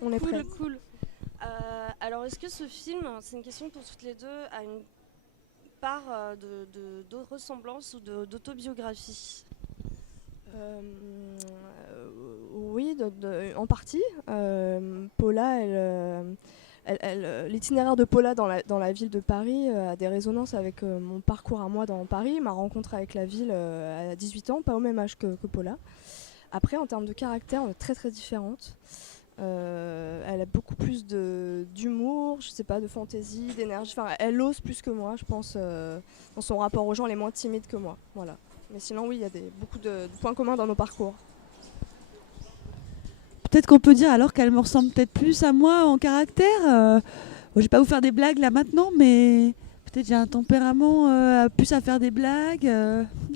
On est prêts. Cool. Alors, est-ce que ce film, c'est une question pour toutes les deux, a une part de ressemblance ou d'autobiographie? Oui, en partie. Paula, l'itinéraire de Paula dans la ville de Paris a des résonances avec mon parcours à moi dans Paris, ma rencontre avec la ville à 18 ans, pas au même âge que Paula. Après, en termes de caractère, on est très très différentes. Elle a beaucoup plus d'humour, je sais pas, de fantaisie, d'énergie. Enfin, elle ose plus que moi, je pense, dans son rapport aux gens, elle est moins timide que moi. Voilà. Mais sinon, oui, il y a beaucoup de points communs dans nos parcours. Peut-être qu'on peut dire alors qu'elle me ressemble peut-être plus à moi en caractère. Bon, je vais pas vous faire des blagues là maintenant, mais peut-être j'ai un tempérament plus à faire des blagues.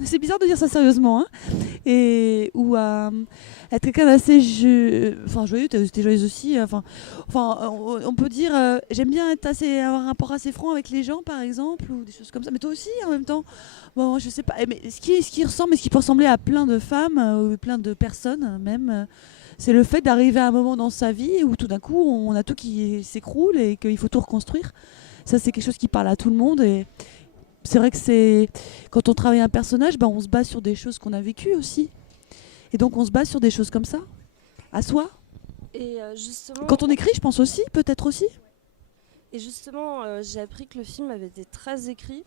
C'est bizarre de dire ça sérieusement, hein. Ou à être quelqu'un d'assez joyeux. T'es joyeuse aussi. On peut dire j'aime bien avoir un rapport assez franc avec les gens, par exemple, ou des choses comme ça. Mais toi aussi, en même temps. Bon, je sais pas. Mais ce qui ressemble, et ce qui peut ressembler à plein de femmes ou plein de personnes même. C'est le fait d'arriver à un moment dans sa vie où tout d'un coup on a tout qui s'écroule et qu'il faut tout reconstruire. Ça, c'est quelque chose qui parle à tout le monde. Et c'est vrai que quand on travaille un personnage, on se base sur des choses qu'on a vécues aussi. Et donc on se base sur des choses comme ça, à soi. Et justement, Quand on écrit, je pense aussi, peut-être aussi. j'ai appris que le film avait été très écrit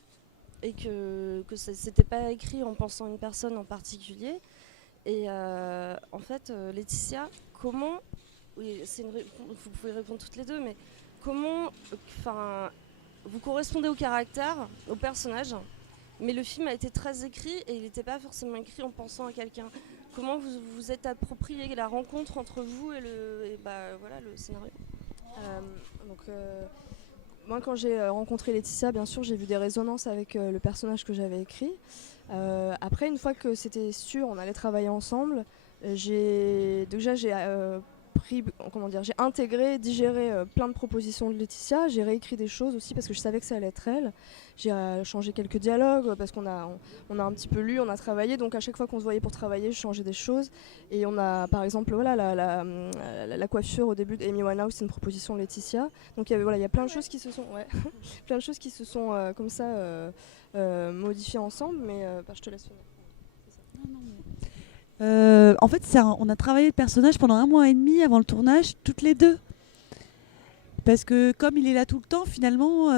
et que ça s'était pas écrit en pensant à une personne en particulier. Et en fait, Laetitia, comment, oui, vous pouvez répondre toutes les deux, mais comment, vous correspondez au caractère, au personnage, mais le film a été très écrit et il n'était pas forcément écrit en pensant à quelqu'un. Comment vous vous êtes approprié la rencontre entre vous et le scénario? Euh, donc, Moi, quand j'ai rencontré Laetitia, bien sûr, j'ai vu des résonances avec le personnage que j'avais écrit. Après, une fois que c'était sûr, on allait travailler ensemble. J'ai j'ai intégré, digéré plein de propositions de Laetitia. J'ai réécrit des choses aussi parce que je savais que ça allait être elle. J'ai changé quelques dialogues parce on a un petit peu lu, on a travaillé. Donc à chaque fois qu'on se voyait pour travailler, je changeais des choses. Et on a, par exemple, voilà, la coiffure au début d'Amy Winehouse, c'est une proposition de Laetitia. Donc il y a plein de choses qui se sont, plein de choses qui se sont comme ça modifiées ensemble. Mais je te laisse finir. En fait, on a travaillé le personnage pendant 1 mois et demi avant le tournage, toutes les deux. Parce que comme il est là tout le temps, finalement,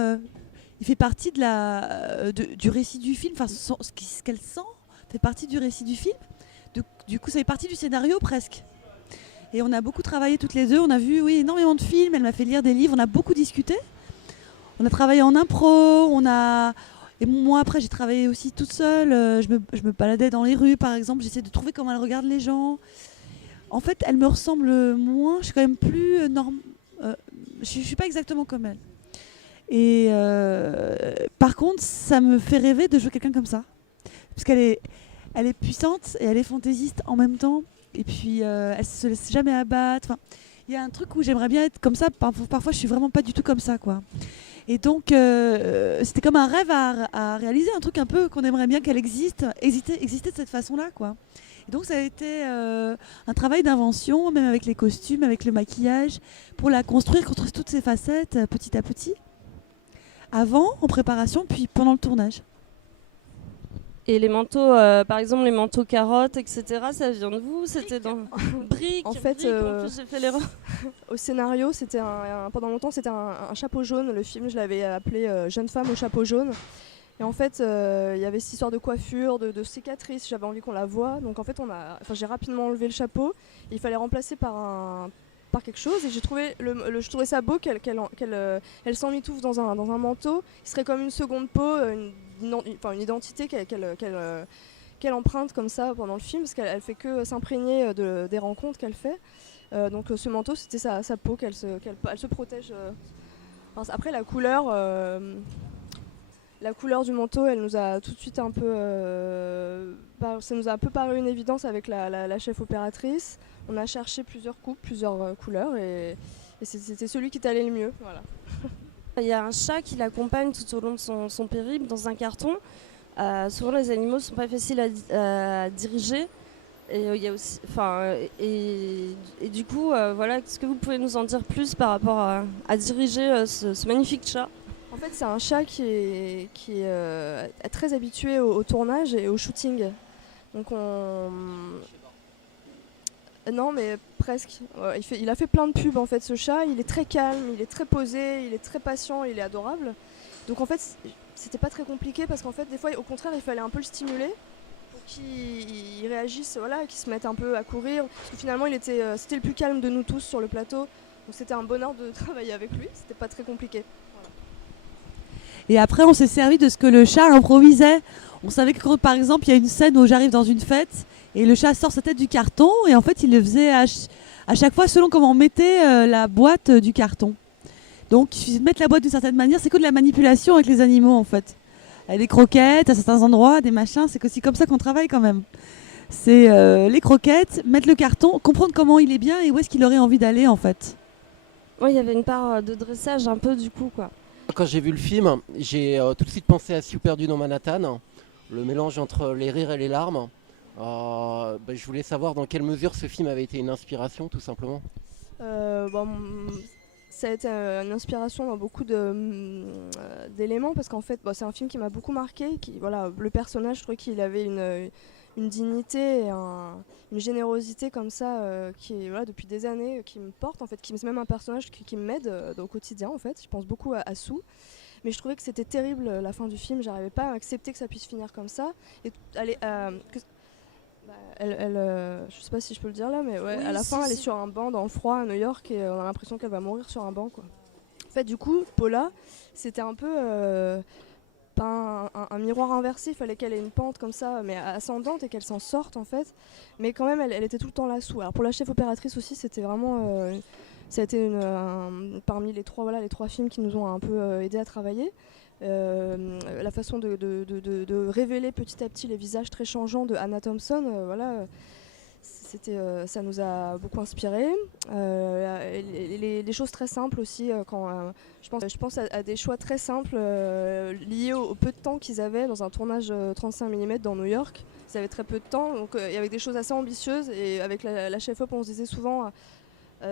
il fait partie du récit du film. Enfin, ce qu'elle sent fait partie du récit du film. Du coup, ça fait partie du scénario presque. Et on a beaucoup travaillé toutes les deux. On a vu, oui, énormément de films. Elle m'a fait lire des livres. On a beaucoup discuté. On a travaillé en impro. Et moi, après, j'ai travaillé aussi toute seule. Je me baladais dans les rues, par exemple. J'essayais de trouver comment elle regarde les gens. En fait, elle me ressemble moins. Je suis quand même plus je suis pas exactement comme elle. Et par contre, ça me fait rêver de jouer quelqu'un comme ça. Parce elle est puissante et elle est fantaisiste en même temps. Et puis, elle se laisse jamais abattre. Enfin, il y a un truc où j'aimerais bien être comme ça. Parfois, je suis vraiment pas du tout comme ça, quoi. Et donc, c'était comme un rêve à réaliser, un truc un peu qu'on aimerait bien qu'elle exister de cette façon-là, quoi. Et donc, ça a été un travail d'invention, même avec les costumes, avec le maquillage, pour la construire contre toutes ses facettes, petit à petit. Avant, en préparation, puis pendant le tournage. Et les manteaux, par exemple les manteaux carottes, etc., ça vient de vous? C'était dans briques. En fait, en plus j'ai fait l'erreur. Au scénario, pendant longtemps, c'était un chapeau jaune. Le film, je l'avais appelé Jeune femme au chapeau jaune. Et en fait, il y avait cette histoire de coiffure, de cicatrices. J'avais envie qu'on la voie. Donc en fait, j'ai rapidement enlevé le chapeau. Et il fallait remplacer par quelque chose. Et j'ai trouvé je trouvais ça beau qu'elle s'emmitouffe dans un manteau. Il serait comme une seconde peau, une identité qu'elle emprunte comme ça pendant le film, parce qu'elle fait que s'imprégner des rencontres qu'elle fait. Donc ce manteau, c'était sa peau, elle se protège. Après, la couleur du manteau, elle nous a tout de suite un peu... ça nous a un peu paru une évidence avec la chef opératrice. On a cherché plusieurs coupes, plusieurs couleurs, et c'était celui qui t'allait le mieux. Voilà. Il y a un chat qui l'accompagne tout au long de son périple dans un carton. Souvent les animaux ne sont pas faciles à diriger. Et il y a aussi, et du coup, voilà, est-ce que vous pouvez nous en dire plus par rapport à diriger ce magnifique chat? En fait, c'est un chat qui est très habitué au tournage et au shooting. Donc non, mais presque. Il a fait plein de pubs en fait, ce chat. Il est très calme, il est très posé, il est très patient, il est adorable. Donc en fait, c'était pas très compliqué parce qu'en fait, des fois, au contraire, il fallait un peu le stimuler pour qu'il réagisse, voilà, qu'il se mette un peu à courir. Parce que finalement, c'était le plus calme de nous tous sur le plateau. Donc c'était un bonheur de travailler avec lui. C'était pas très compliqué. Et après, on s'est servi de ce que le chat improvisait. On savait que quand, par exemple, il y a une scène où j'arrive dans une fête et le chat sort sa tête du carton et en fait, il le faisait à chaque fois selon comment on mettait la boîte du carton. Donc, il suffisait de mettre la boîte d'une certaine manière. C'est que de la manipulation avec les animaux, en fait. Avec des croquettes à certains endroits, des machins. C'est aussi comme ça qu'on travaille quand même. C'est les croquettes, mettre le carton, comprendre comment il est bien et où est-ce qu'il aurait envie d'aller, en fait. Oui, il y avait une part de dressage un peu du coup, quoi. Quand j'ai vu le film, j'ai tout de suite pensé à Sioux perdu dans Manhattan, le mélange entre les rires et les larmes. Je voulais savoir dans quelle mesure ce film avait été une inspiration, tout simplement. Bon, ça a été une inspiration dans beaucoup d'éléments parce qu'en fait, c'est un film qui m'a beaucoup marqué. Voilà, le personnage, je trouvais qu'il avait une dignité et une générosité comme ça qui est voilà, depuis des années qui me porte en fait, c'est même un personnage qui m'aide au quotidien en fait. Je pense beaucoup à Sue, mais je trouvais que c'était terrible la fin du film. J'arrivais pas à accepter que ça puisse finir comme ça. Et je sais pas si je peux le dire là, mais ouais, Oui, à la fin, elle est sur un banc dans le froid à New York et on a l'impression qu'elle va mourir sur un banc, quoi. En fait, du coup, Paula, c'était un peu pas un miroir inversé. Il fallait qu'elle ait une pente comme ça, mais ascendante et qu'elle s'en sorte en fait. Mais quand même, elle était tout le temps là-sous. Alors pour la chef opératrice aussi, c'était vraiment, ça a été parmi les trois films qui nous ont un peu aidé à travailler. La façon de révéler petit à petit les visages très changeants de Anna Thompson, ça nous a beaucoup inspiré. Les choses très simples aussi, je pense à des choix très simples liés au peu de temps qu'ils avaient dans un tournage 35 mm dans New York. Ils avaient très peu de temps, donc il y avait des choses assez ambitieuses et avec la chef-op on se disait souvent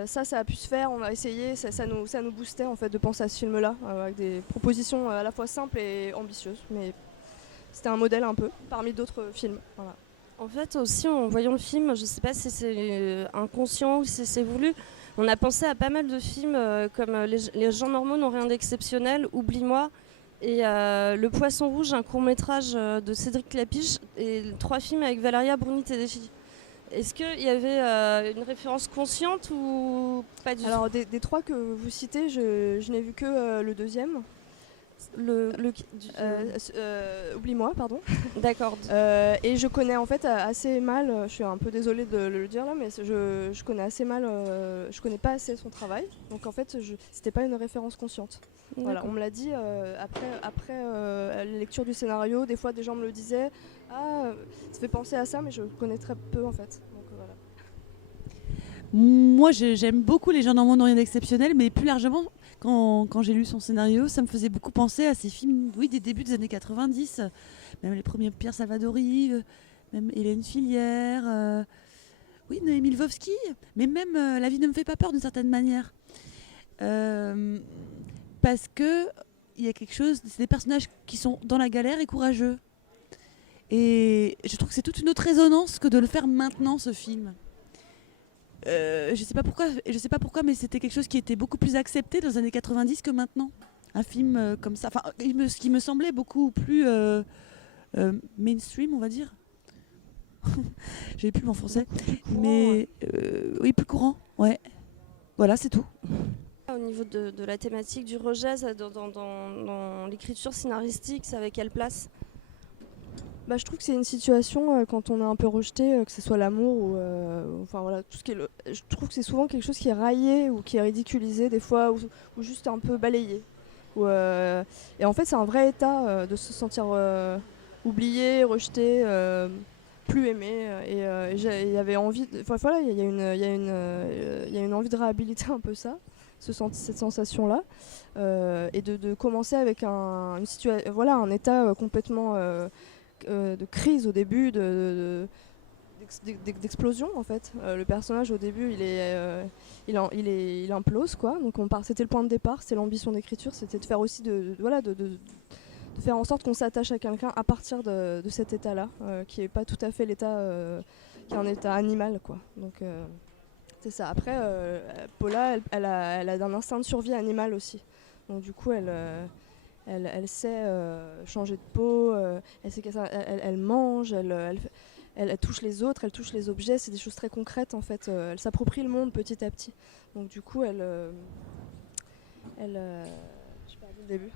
ça a pu se faire, on a essayé, ça nous boostait en fait de penser à ce film-là, avec des propositions à la fois simples et ambitieuses, mais c'était un modèle un peu parmi d'autres films. Voilà. En fait, aussi, en voyant le film, je ne sais pas si c'est inconscient ou si c'est voulu, on a pensé à pas mal de films comme Les gens normaux n'ont rien d'exceptionnel, Oublie-moi, et Le Poisson rouge, un court-métrage de Cédric Clapiche, et 3 films avec Valeria Bruni Tedeschi. Est-ce qu'il y avait une référence consciente ou pas du tout? Alors, des 3 que vous citez, je n'ai vu que le deuxième. Oublie-moi, pardon. D'accord. Et je connais en fait assez mal, je suis un peu désolée de le dire là, mais je connais assez mal, je connais pas assez son travail. Donc en fait, c'était pas une référence consciente. Voilà, on me l'a dit après la lecture du scénario. Des fois, des gens me le disaient. Ah, ça fait penser à ça, mais je connais très peu en fait. Donc, voilà. Moi, j'aime beaucoup Les gens normaux n'ont rien d'exceptionnel, mais plus largement, quand j'ai lu son scénario, ça me faisait beaucoup penser à ces films, oui, des débuts des années 90, même les premiers Pierre Salvadori, même Hélène Filière, oui, Noémie Lvovsky, mais même La vie ne me fait pas peur d'une certaine manière. Parce que il y a quelque chose, c'est des personnages qui sont dans la galère et courageux. Et je trouve que c'est toute une autre résonance que de le faire maintenant, ce film. Je sais pas pourquoi, mais c'était quelque chose qui était beaucoup plus accepté dans les années 90 que maintenant. Un film comme ça, qui me semblait beaucoup plus mainstream, on va dire. J'avais plus mon français, mais oui, plus courant. Ouais, voilà, c'est tout. Au niveau de la thématique du rejet, dans l'écriture scénaristique, c'est avec quelle place? Je trouve que c'est une situation quand on est un peu rejeté, que ce soit l'amour ou enfin voilà, tout ce qui est je trouve que c'est souvent quelque chose qui est raillé ou qui est ridiculisé des fois ou juste un peu balayé. Et en fait, c'est un vrai état de se sentir oublié, rejeté, plus aimé. Il y avait envie, voilà, il y a une envie de réhabiliter un peu ça, cette sensation-là, et de commencer avec un état complètement de crise au début, des d'explosion en fait. Le personnage au début il implose quoi. Donc c'était le point de départ, c'était l'ambition d'écriture, c'était de faire aussi de faire en sorte qu'on s'attache à quelqu'un à partir de cet état-là, qui est pas tout à fait l'état, qui est un état animal quoi. Donc c'est ça. Après Paula elle a un instinct de survie animal aussi. Donc du coup elle sait changer de peau, elle mange, elle touche les autres, elle touche les objets, c'est des choses très concrètes en fait. Elle s'approprie le monde petit à petit. Donc du coup, je sais pas, le début.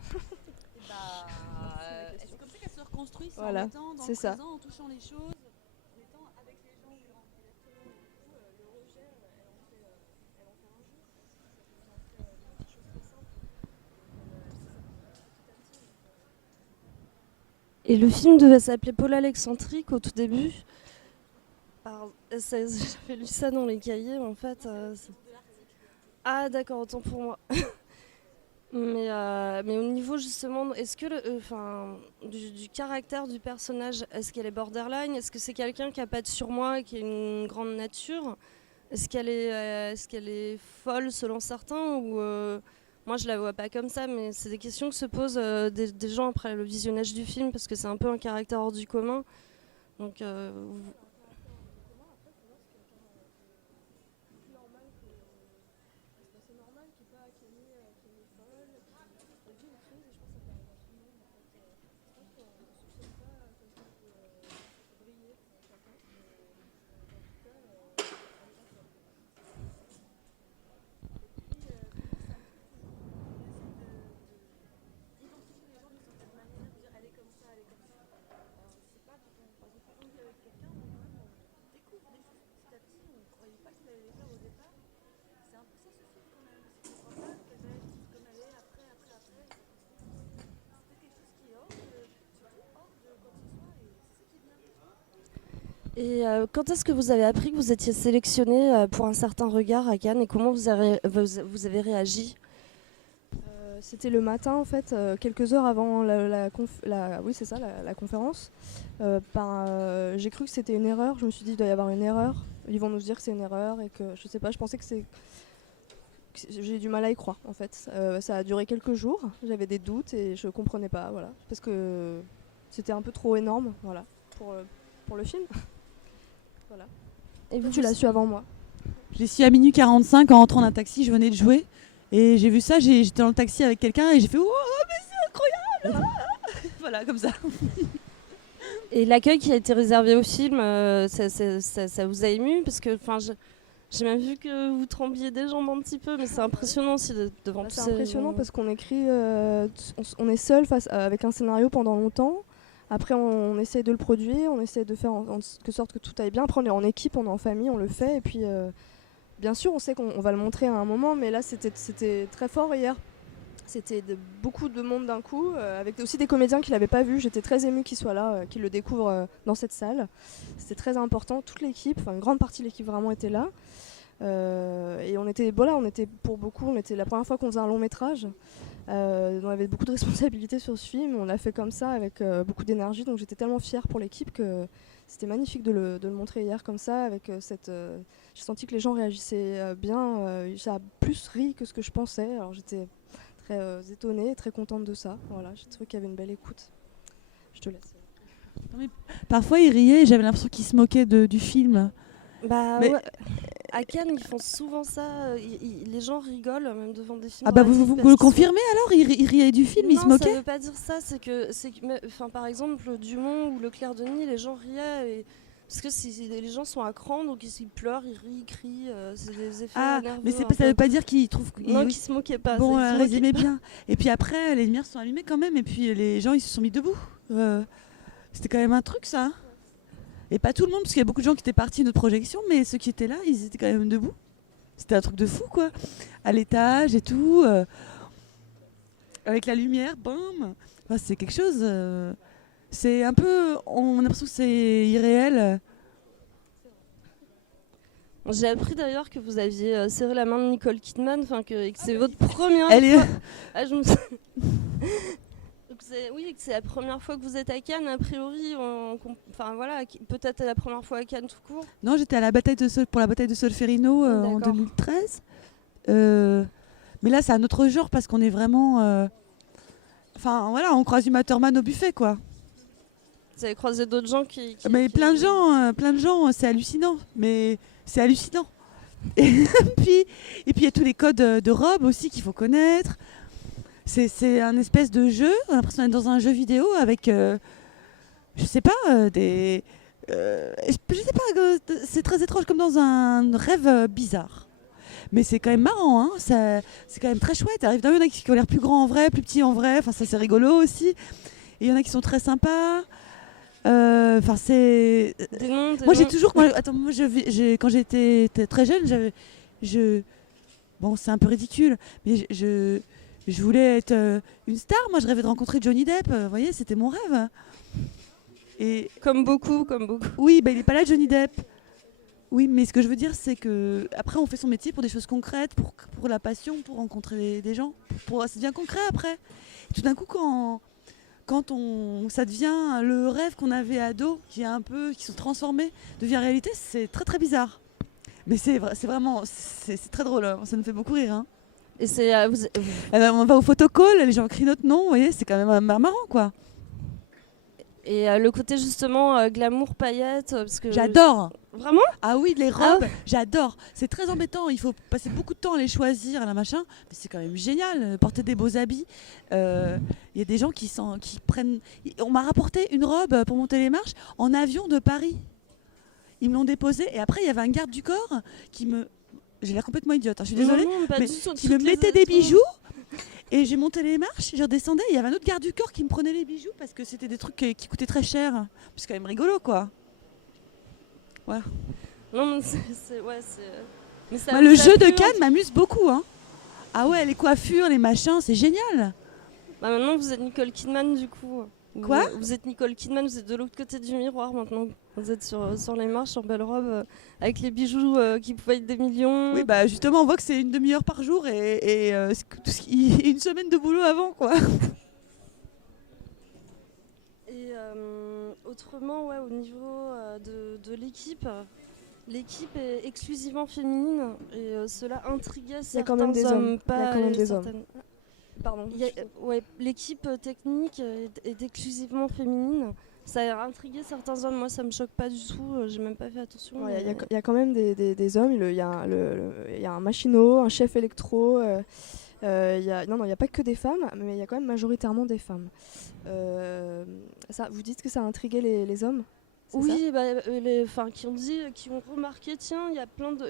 C'est comme ça qu'elle se reconstruit, Voilà, en étant dans c'est le ça. présent, en touchant les choses, en étant avec les gens durant le rejet, elle en fait un jeu. Et le film devait s'appeler Paula l'excentrique au tout début. J'avais lu ça dans les cahiers, en fait. Ah d'accord, autant pour moi. Mais au niveau justement, est-ce que du caractère du personnage, est-ce qu'elle est borderline? Est-ce que c'est quelqu'un qui n'a pas de surmoi et qui a une grande nature? Est-ce qu'elle est folle selon certains ou moi je la vois pas comme ça, mais c'est des questions que se posent des gens après le visionnage du film parce que c'est un peu un caractère hors du commun. Donc Et quand est-ce que vous avez appris que vous étiez sélectionné pour un certain regard à Cannes et comment vous avez réagi? C'était le matin en fait, quelques heures avant la conférence. J'ai cru que c'était une erreur, je me suis dit il doit y avoir une erreur. Ils vont nous dire que c'est une erreur et que je sais pas, je pensais que j'ai du mal à y croire en fait. Ça a duré quelques jours, j'avais des doutes et je comprenais pas, voilà, parce que c'était un peu trop énorme, voilà, pour le film. Voilà. Et vous, tu l'as su avant moi? Je l'ai su à minuit 45 en rentrant d'un taxi, je venais de jouer. Et j'ai vu ça, j'étais dans le taxi avec quelqu'un et j'ai fait « Oh, mais c'est incroyable !» Voilà, comme ça. Et l'accueil qui a été réservé au film, ça vous a ému? Parce que j'ai même vu que vous trembliez des jambes un petit peu, mais c'est impressionnant aussi devant tout ça. C'est impressionnant parce qu'on écrit, on est seul avec un scénario pendant longtemps. Après, on essaie de le produire, on essaie de faire en sorte que tout aille bien. Après, on est en équipe, on est en famille, on le fait. Et puis, bien sûr, on sait qu'on va le montrer à un moment, mais là, c'était très fort hier. C'était beaucoup de monde d'un coup, avec aussi des comédiens qui ne l'avaient pas vu. J'étais très émue qu'ils soient là, qu'ils le découvrent dans cette salle. C'était très important. Toute l'équipe, une grande partie de l'équipe vraiment était là. Et on était pour beaucoup, on était la première fois qu'on faisait un long métrage. On avait beaucoup de responsabilités sur ce film, on l'a fait comme ça avec beaucoup d'énergie, donc j'étais tellement fière pour l'équipe que c'était magnifique de le montrer hier comme ça. J'ai senti que les gens réagissaient bien, ça a plus ri que ce que je pensais, alors j'étais très étonnée, très contente de ça. Voilà, j'ai trouvé qu'il y avait une belle écoute. Je te laisse. Non, mais parfois il riait et j'avais l'impression qu'il se moquait du film. Bah mais... ouais. À Cannes, ils font souvent ça. Les gens rigolent même devant des films. Ah bah vous le confirmez alors? Il riait du film, non, il se moquait? Ça veut pas dire ça. C'est que par exemple, Dumont ou Leclerc Denis, les gens riaient. Parce que les gens sont à cran, donc ils pleurent, ils rient, ils crient. C'est des effets nerveux. Mais ça veut pas dire qu'ils trouvent... Non, qu'ils se moquaient pas. Bon, ils aimaient bien. Et puis après, les lumières sont allumées quand même. Et puis les gens, ils se sont mis debout. C'était quand même un truc, ça. Et pas tout le monde, parce qu'il y a beaucoup de gens qui étaient partis de notre projection, mais ceux qui étaient là, ils étaient quand même debout. C'était un truc de fou, quoi. À l'étage et tout. Avec la lumière, bam. Enfin, c'est quelque chose... c'est un peu... On a l'impression que c'est irréel. J'ai appris d'ailleurs que vous aviez serré la main de Nicole Kidman, et que c'est votre première Elle fois. est... oui, que c'est la première fois que vous êtes à Cannes, a priori. Enfin voilà, peut-être la première fois à Cannes tout court. Non, j'étais à la bataille pour la bataille de Solferino en D'accord. 2013. Mais là, c'est un autre genre parce qu'on est vraiment. Enfin voilà, on croise Uma Thurman au buffet, quoi. Vous avez croisé d'autres gens qui Mais plein de gens, c'est hallucinant. Mais c'est hallucinant. Et puis il y a tous les codes de robes aussi qu'il faut connaître. C'est un espèce de jeu. On a l'impression d'être dans un jeu vidéo avec, je sais pas, des. Je sais pas, c'est très étrange, comme dans un rêve bizarre. Mais c'est quand même marrant, hein. C'est quand même très chouette. Il y en a qui ont l'air plus grands en vrai, plus petits en vrai. Enfin, ça c'est rigolo aussi. Et il y en a qui sont très sympas. Enfin, c'est. Des noms, Moi, j'ai toujours. Attends, moi, quand j'étais très jeune, bon, c'est un peu ridicule, mais je voulais être une star. Moi, je rêvais de rencontrer Johnny Depp. Vous voyez, c'était mon rêve. Et Comme beaucoup. oui, il n'est pas là, Johnny Depp. Oui, mais ce que je veux dire, c'est que après, on fait son métier pour des choses concrètes, pour la passion, pour rencontrer des gens. Ça devient concret après. Et tout d'un coup, quand ça devient le rêve qu'on avait ado, qui se transformé, devient réalité, c'est très très bizarre. Mais c'est vraiment, c'est très drôle. Hein. Ça nous fait beaucoup rire. Hein. Et c'est On va au photocall, les gens crient notre nom, vous voyez, c'est quand même marrant, quoi. et le côté justement glamour paillettes, parce que J'adore. Vraiment. Ah oui, les robes, Ah j'adore. C'est très embêtant, il faut passer beaucoup de temps à les choisir, la machin. Mais c'est quand même génial, porter des beaux habits. Il y a des gens qui prennent. On m'a rapporté une robe pour monter les marches en avion de Paris. Ils me l'ont déposée et après il y avait un garde du corps qui me. J'ai l'air complètement idiote, hein, je suis désolée. Non, pas mais du tout, qui me toutes les mettait des étoiles. bijoux. Et j'ai monté les marches, je redescendais, il y avait un autre garde du corps qui me prenait les bijoux parce que c'était des trucs qui coûtaient très cher. C'est quand même rigolo, quoi. Voilà. Non, mais mais ça Moi, vous le a jeu de plu, Cannes m'amuse beaucoup. Hein. Ah ouais, les coiffures, les machins, c'est génial. Bah maintenant vous êtes Nicole Kidman du coup. Quoi Vous êtes Nicole Kidman, vous êtes de l'autre côté du miroir maintenant. Vous êtes sur les marches en belle robe avec les bijoux qui pouvaient être des millions. Oui, bah justement, on voit que c'est une demi-heure par jour et une semaine de boulot avant, quoi. Et autrement, ouais, au niveau de l'équipe, l'équipe est exclusivement féminine et cela intriguait Il y a quand même certains des hommes. hommes. Il y a quand même des hommes. certaines- Pardon. Ouais, l'équipe technique est exclusivement féminine. Ça a intrigué certains hommes. Moi, ça me choque pas du tout. J'ai même pas fait attention. Il mais- y a quand même des hommes. Il y a un machinot, un chef électro. Non, il n'y a pas que des femmes, mais il y a quand même majoritairement des femmes. Vous dites que ça a intrigué les hommes, c'est ça Oui, qui ont remarqué, tiens, il y a plein de,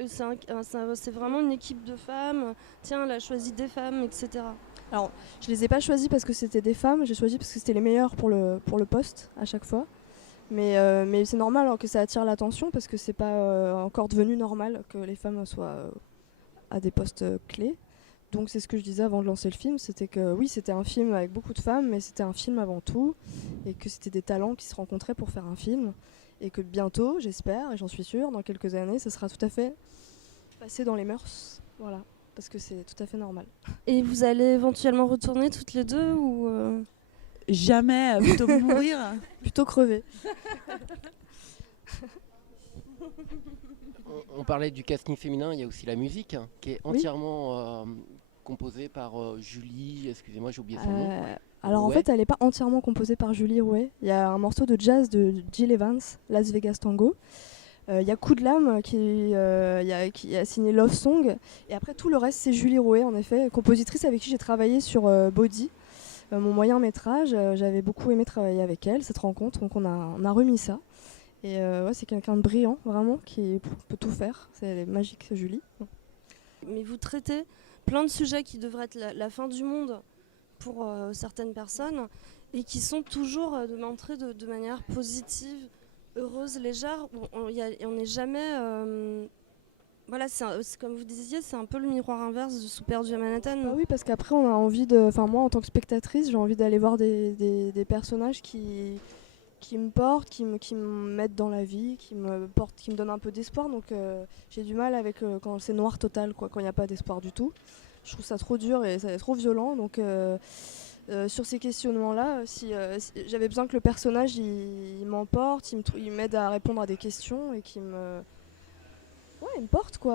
c'est vraiment une équipe de femmes. Tiens, elle a choisi des femmes, etc. Alors, je les ai pas choisis parce que c'était des femmes, j'ai choisi parce que c'était les meilleurs pour le poste à chaque fois. Mais c'est normal alors que ça attire l'attention parce que c'est pas encore devenu normal que les femmes soient à des postes clés. Donc c'est ce que je disais avant de lancer le film, c'était que oui, c'était un film avec beaucoup de femmes, mais c'était un film avant tout, et que c'était des talents qui se rencontraient pour faire un film, et que bientôt, j'espère, et j'en suis sûre, dans quelques années, ça sera tout à fait passé dans les mœurs, voilà, parce que c'est tout à fait normal. Et vous allez éventuellement retourner toutes les deux ou Jamais, plutôt mourir. Plutôt crevé. On parlait du casting féminin, il y a aussi la musique hein, qui est Oui. entièrement composée par Julie, excusez-moi j'ai oublié son nom. Alors en Ouais. fait, elle n'est pas entièrement composée par Julie Rouet. Il y a un morceau de jazz de Jill Evans, Las Vegas Tango. Il y a Coup de Lame qui a signé Love Song. Et après, tout le reste, c'est Julie Rouet, en effet, compositrice avec qui j'ai travaillé sur Body, mon moyen métrage. J'avais beaucoup aimé travailler avec elle, cette rencontre. Donc on a remis ça. Et ouais, c'est quelqu'un de brillant, vraiment, qui peut tout faire. C'est magique, Julie. mais vous traitez plein de sujets qui devraient être la fin du monde pour certaines personnes et qui sont toujours montrés de manière positive, heureuse, légère. On n'est jamais... voilà, c'est comme vous disiez, c'est un peu le miroir inverse de Sous perdu à Manhattan. Ah oui, parce qu'après, on a envie de... Enfin, moi, en tant que spectatrice, j'ai envie d'aller voir des personnages qui me portent, qui me mettent dans la vie, qui me donnent un peu d'espoir. Donc, j'ai du mal avec quand c'est noir total, quoi, quand il n'y a pas d'espoir du tout. Je trouve ça trop dur et ça est trop violent. Donc, sur ces questionnements-là, si j'avais besoin que le personnage il m'emporte, il m'aide à répondre à des questions et il me porte quoi.